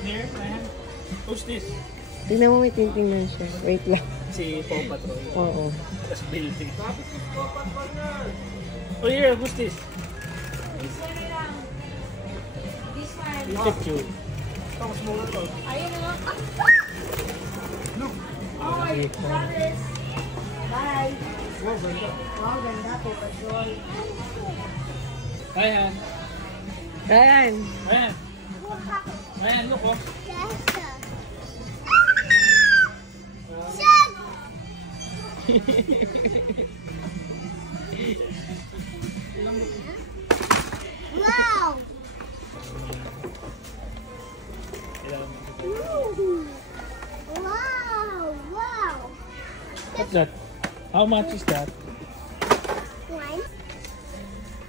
Here, man. Who's this? Tingnan mo, may tintingnan siya. Wait lang. Si Paw Patrol. Oo. Tapos building. Oh, here, who's this? Look at you. Ayun na. Oh my God. Bye. Wow, ganda po, Patrol. Hi, Han. Ryan! Ryan. Ryan, look, oh. Wow! Wow! Wow! What's that? How much is that? One.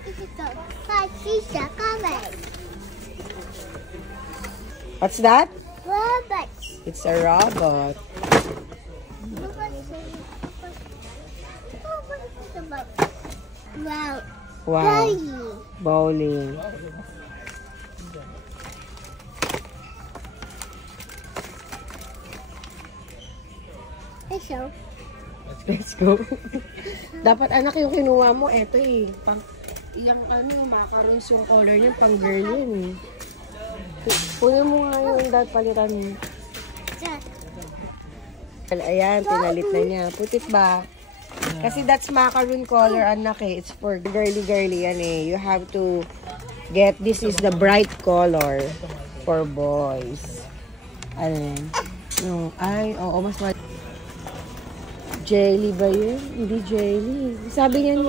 This is the Patricia coming. What's that? Robots. It's a robot. Wow. Wow. Bowling. Hello. Let's go. Dapat anak yung kinuha mo. Eto eh. Yung macarons yung color niya. Pang girl yun eh. Kunin mo nga yung dad palitan mo. Ayan, pinalit na niya. Put it back. Kasi that's macaroon color, anak eh. It's for girly yan eh. You have to get, this is the bright color for boys. Ano? No. Ay, oo, mas jelly ba yun? Hindi jelly. Sabi niya